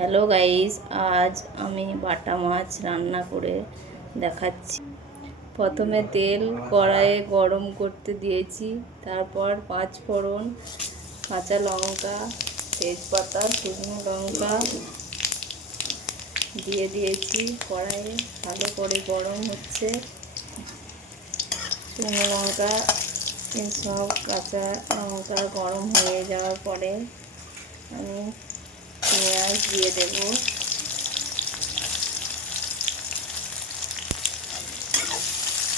Hello guys, আজ আমি বাটা মাছ রান্না করে দেখাচ্ছি। প্রথমে তেল কড়াইয়ে গরম করতে দিয়েছি, তারপর 5 ফোড়ন, কাঁচা লঙ্কা, তেজপাতা, শুকনো লঙ্কা দিয়ে দিয়েছি। কড়াইয়ে ভালো করে গরম হচ্ছে। শুকনো লঙ্কা সব কাঁচা লঙ্কা গরম হয়ে যাওয়ার পরে আমি পেঁয়াজ দিয়ে দেব।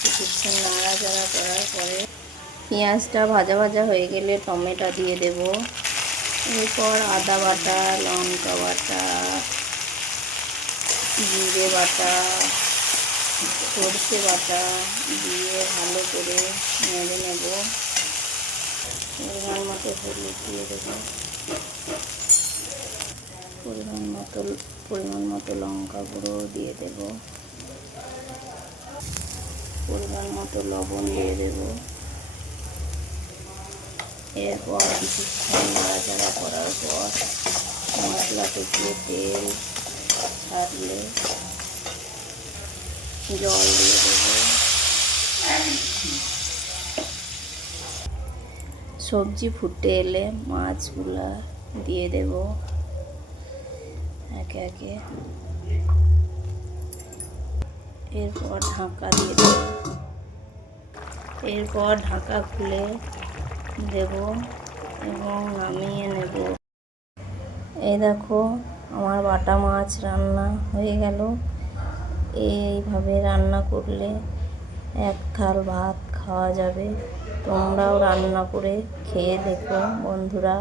কিছুক্ষণ নাড়াচাড়া করার পরে পেঁয়াজটা ভাজা ভাজা হয়ে গেলে টমেটো দিয়ে দেব। এরপর আদা বাটা, লঙ্কা বাটা, জিরে বাটা, সরষে বাটা দিয়ে ভালো করে নেড়ে নেব। পরিমাণ মতো হলুদ দিয়ে দেবো, পরিমাণ মতো লঙ্কা গুঁড়ো দিয়ে দেব, পরিমাণ মতো লবণ দিয়ে দেব। এরপর কিছুক্ষণ নাড়াচাড়া করার পর মশলা থেকে তেল ছাড়লে জল দিয়ে দেব। সবজি ফুটে এলে মাছগুলা দিয়ে দেব একে একে। এরপর ঢাকা দিয়ে দেব। এরপর ঢাকা খুলে দেব এবং নামিয়ে নেব। এই দেখো, আমার বাটা মাছ রান্না হয়ে গেল। এইভাবে রান্না করলে এক থাল ভাত খাওয়া যাবে। তোমরাও রান্না করে খেয়ে দেখো বন্ধুরা।